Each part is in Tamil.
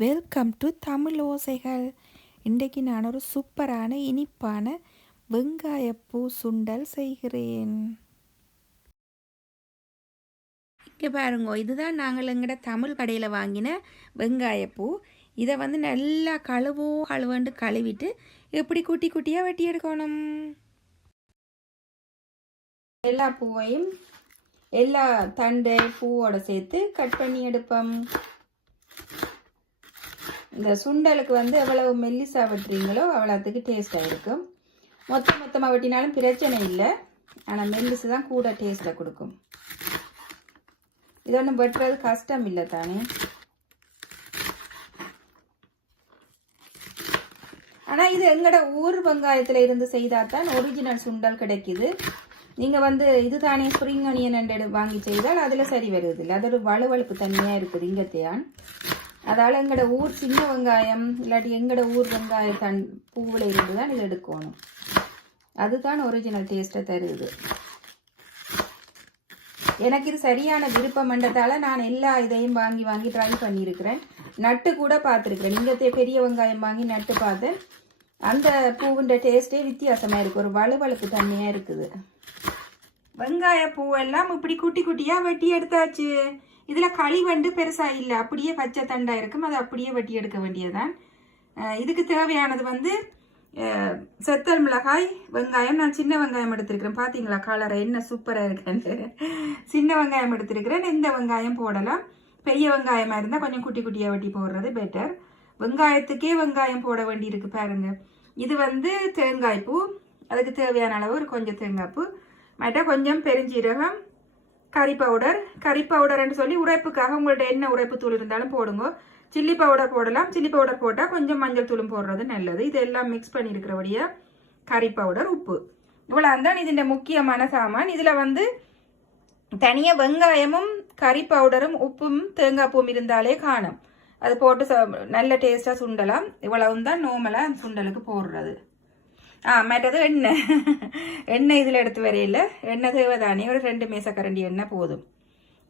வெல்கம் டு தமிழ் ஓசைகள். இன்றைக்கு நான் ஒரு சூப்பரான இனிப்பான வெங்காயப்பூ சுண்டல் செய்கிறேன். இங்கே பாருங்க, இதுதான் நாங்கள் எங்கட தமிழ் கடையில் வாங்கின வெங்காயப்பூ. இதை நல்லா கழுவேண்டு கழுவிட்டு எப்படி குட்டி குட்டியாக வெட்டி எடுக்கணும். எல்லா பூவையும் எல்லா தண்டை பூவோட சேர்த்து கட் பண்ணி எடுப்போம். இந்த சுண்டலுக்கு எவ்வளவு மெல்லிசா வெட்டுறீங்களோ அவ்வளோத்துக்கு டேஸ்ட்டாக இருக்கும். மொத்தமாக வெட்டினாலும் பிரச்சனை இல்லை, ஆனால் மெல்லிசு தான் கூட டேஸ்ட்டை கொடுக்கும். இது ஒன்றும் வெட்டுறது கஷ்டம் இல்லை தானே. ஆனால் இது எங்களோட ஊர் வெங்காயத்தில் இருந்து செய்தால் தான் ஒரிஜினல் சுண்டல் கிடைக்குது. நீங்கள் இது தானே ஸ்ப்ரிங் ஆனியன் வாங்கி செய்தால் அதில் சரி வருவதில்லை. அது ஒரு வலுவழுப்பு தனியாக இருக்குது இங்கத்தையான். அதால் எங்களோட ஊர் சின்ன வெங்காயம் இல்லாட்டி எங்களோட ஊர் வெங்காய பூவில் இருந்து தான் இது எடுக்கணும். அதுதான் ஒரிஜினல் டேஸ்ட்டை தருது. எனக்கு இது சரியான விருப்பம் என்றதால் நான் எல்லா இதையும் வாங்கி ட்ரை பண்ணியிருக்கிறேன். நட்டு கூட பார்த்துருக்குறேன். இங்கே பெரிய வெங்காயம் வாங்கி நட்டு பார்த்தேன். அந்த பூவுன்ற டேஸ்ட்டே வித்தியாசமாக இருக்குது. ஒரு வலுவழுப்பு தண்ணியாக இருக்குது. வெங்காய பூவெல்லாம் இப்படி குட்டி குட்டியாக வெட்டி எடுத்தாச்சு. இதில் களிவண்டு பெருசாக இல்லை, அப்படியே பச்சை தண்டாக இருக்கும். அதை அப்படியே வெட்டி எடுக்க வேண்டியதுதான். இதுக்கு தேவையானது செத்தல் மிளகாய், வெங்காயம். நான் சின்ன வெங்காயம் எடுத்திருக்கிறேன். பார்த்தீங்களா கலரை என்ன சூப்பராக இருக்குன்ட்டு. சின்ன வெங்காயம் எடுத்திருக்கிறேன். இந்த வெங்காயம் போடலாம். பெரிய வெங்காயமாக இருந்தால் கொஞ்சம் குட்டி குட்டியாக வெட்டி போடுறது பெட்டர். வெங்காயத்துக்கே வெங்காயம் போட வேண்டி இருக்கு பாருங்க. இது தேங்காய் பூ. அதுக்கு தேவையான அளவு ஒரு கொஞ்சம் தேங்காய் பூ, மற்ற கொஞ்சம் பெருஞ்சீரகம், கறி பவுடர்ன்னு சொல்லி உரைப்புக்காக உங்கள்ட்ட என்ன உரைப்பு தூள் இருந்தாலும் போடுங்க. சில்லி பவுடர் போடலாம். சில்லி பவுடர் போட்டால் கொஞ்சம் மஞ்சள் தூளும் போடுறது நல்லது. இதெல்லாம் மிக்ஸ் பண்ணியிருக்கிறபடியா கறி பவுடர், உப்பு, இவ்வளோ தான் இதன் முக்கியமான சாமான். இதில் தனியாக வெங்காயமும் கறி பவுடரும் உப்பும் தேங்காய் பூவும் இருந்தாலே காணும். அது போட்டு நல்ல டேஸ்ட்டாக சுண்டலாம். இவ்வளவு தான் நார்மலாக சுண்டலுக்கு போடுறது. மற்றது எண்ணெய் இதில் எடுத்து வரையில எண்ணெய் தேவைதானே. ஒரு 2 மேசக்கரண்டி எண்ணெய் போதும்.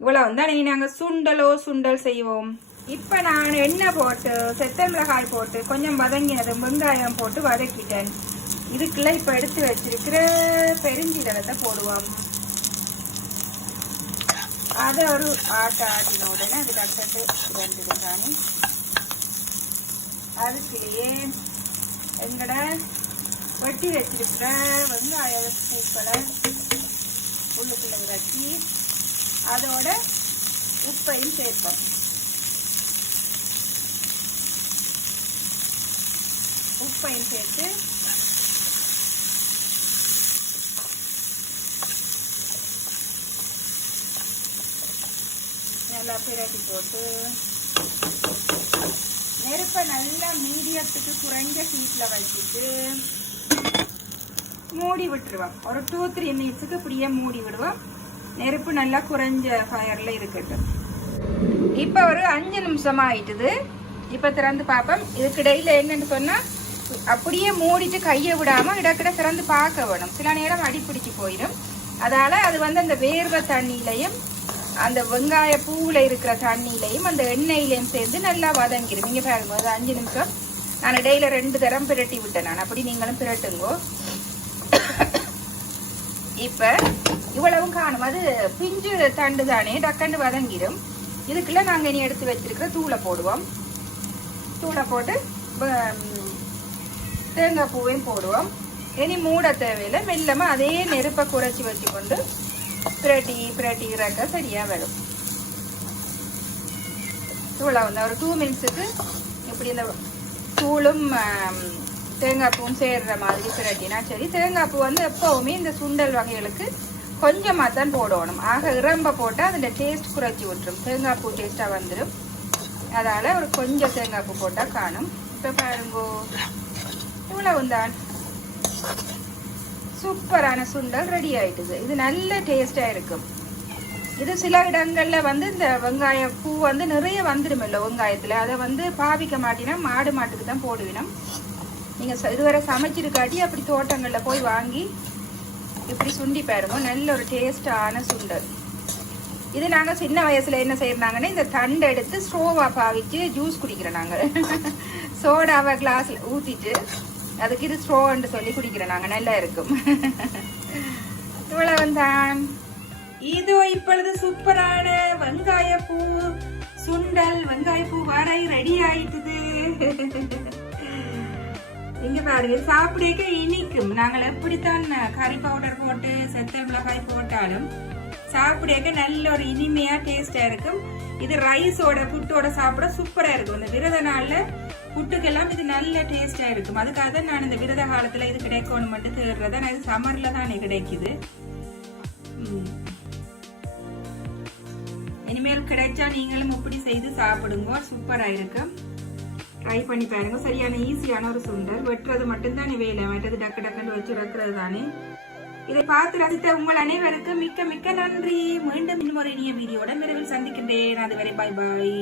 இவ்வளவு தான். நாங்கள் சுண்டல் செய்வோம். இப்போ நான் எண்ணெய் போட்டு செத்தல் மிளகாய் போட்டு கொஞ்சம் வதங்கினது வெங்காயம் போட்டு வதக்கிட்டேன். இதுக்குள்ள இப்போ எடுத்து வச்சிருக்கிற பெருஞ்சீரகத்தை போடுவோம். அதை ஒரு ஆட்டின உடனே அது கட்டட்டு வந்துடும் தானே. அதுக்குள்ளேயே எங்கட வெட்டி வச்சிருக்கிற வெங்காய பூக்களை உள்ளுக்குள்ள வச்சு அதோட உப்பையும் சேர்ப்போம். உப்பையும் சேர்த்து நல்லா பிரட்டி போட்டு நெருப்பை நல்லா மீடியத்துக்கு குறைஞ்ச ஹீட்டில் வச்சுட்டு மூடி விட்டுருவோம். ஒரு 2-3 மினிட்ஸுக்கு இப்படியே மூடி விடுவோம். நெருப்பு நல்லா குறைஞ்ச ஃபயரில் இருக்கட்டும். இப்போ ஒரு 5 நிமிஷம் ஆயிட்டுது. இப்போ திறந்து பார்ப்போம். இதுக்கு இடையில் என்னன்னு சொன்னால் அப்படியே மூடிட்டு கையை விடாமல் இடக்கிட திறந்து பார்க்க வேணும். சில நேரம் அடிப்பிடிச்சு போயிடும். அதால் அது அந்த வேர்வை தண்ணியிலையும் அந்த வெங்காய பூவில் இருக்கிற தண்ணியிலையும் அந்த எண்ணெயிலையும் சேர்ந்து நல்லா வதங்கிடும். நீங்கள் பாருங்க, அது 5 நிமிஷம். நான் இடையில 2 தரம் பிரட்டி விட்டேன். நான் அப்படி நீங்களும் பிரட்டுங்கோ. இப்போ இவ்வளவும் காணும். அது பிஞ்சு தண்டு தானே, டக்கண்டு வதங்கிடும். இதுக்குள்ள நாங்கள் இனி எடுத்து வச்சிருக்கிற தூளை போடுவோம். தூளை போட்டு தேங்காய் பூவையும் போடுவோம். இனி மூட தேவையில்லை. மெல்லமாக அதே நெருப்பை குறைச்சி வச்சுக்கொண்டு பிரட்டி இறக்க சரியாக வரும். தூளை ஒரு 2 மினிட்ஸுக்கு இப்படி இந்த தூளும் தேங்காய் பூவும் சேர்ற மாதிரி பிரட்டினா சரி. தேங்காய் பூ எப்பவுமே இந்த சுண்டல் வகைகளுக்கு கொஞ்சமாக தான் போடணும். ஆக இறம்ப போட்டால் அதில் டேஸ்ட் குறைச்சி விட்டுரும். தேங்காய் பூ டேஸ்ட்டாக வந்துடும். அதால் ஒரு கொஞ்சம் தேங்காய் பூ போட்டால் காணும். இப்போ பாருங்கோ, இவ்வளவு தான் சூப்பரான சுண்டல் ரெடி ஆயிட்டுது. இது நல்ல டேஸ்டாக இருக்கும். இது சில இடங்களில் இந்த வெங்காய பூ நிறைய வந்துடும் இல்லை வெங்காயத்தில். அதை பாவிக்க மாட்டினா மாட்டுக்கு தான் போடுவினோம். நீங்கள் இதுவரை சமைச்சிருக்காட்டி அப்படி தோட்டங்களில் போய் வாங்கி இப்படி சுண்டி பாருங்க. நல்ல ஒரு டேஸ்டான சுண்டல். இது நாங்க சின்ன வயசுல என்ன செய்யறாங்கன்னா இந்த தண்டை எடுத்து ஸ்ட்ரோவா பாவிச்சு ஜூஸ் குடிக்கிறோம் நாங்க. சோடாவை கிளாஸ்ல ஊத்திட்டு அதுக்கு இது ஸ்ட்ரோன்னு சொல்லி குடிக்கிறோம் நாங்க. நல்லா இருக்கும். இவ்வளவு தான். இதோ இப்பொழுது சூப்பரான வெங்காயப்பூ சுண்டல் வெங்காயப்பூ வரை ரெடி ஆயிட்டுது. இங்க பாருங்க, சாப்பிடக்க இனிக்கும். நாங்கள் எப்படித்தான் கறி பவுடர் போட்டு செத்தல் மிளகாய் போட்டாலும் சாப்பிடக்க நல்ல ஒரு இனிமையா டேஸ்டா இருக்கும். இது ரைஸோட புட்டோட சாப்பிட சூப்பரா இருக்கும். இந்த விரத நாள்ல புட்டுக்கெல்லாம் இது நல்ல டேஸ்டா இருக்கும். அதுக்காக தான் நான் இந்த விரத காலத்துல இது கிடைக்கும்னு மட்டும் தேடுறதா. நான் இது சம்மர்ல தான் கிடைக்குது. இனிமேல் கிடைச்சா நீங்களும் இப்படி செய்து சாப்பிடுங்க. சூப்பரா இருக்கும். ட்ரை பண்ணி பாருங்க. சரியான ஈஸியான ஒரு சுண்டல். வெட்டுறது மட்டும்தான் வேலை, வெட்டது டக்கு டக்குன்னு வச்சு வைக்கிறது தானே. இதை பார்த்து ரசித்த உங்கள் அனைவருக்கும் மிக்க மிக்க நன்றி. மீண்டும் இன்னொரு இனிய வீடியோட விரைவில் சந்திக்கின்றேன். அதுவரை பாய் பாய்.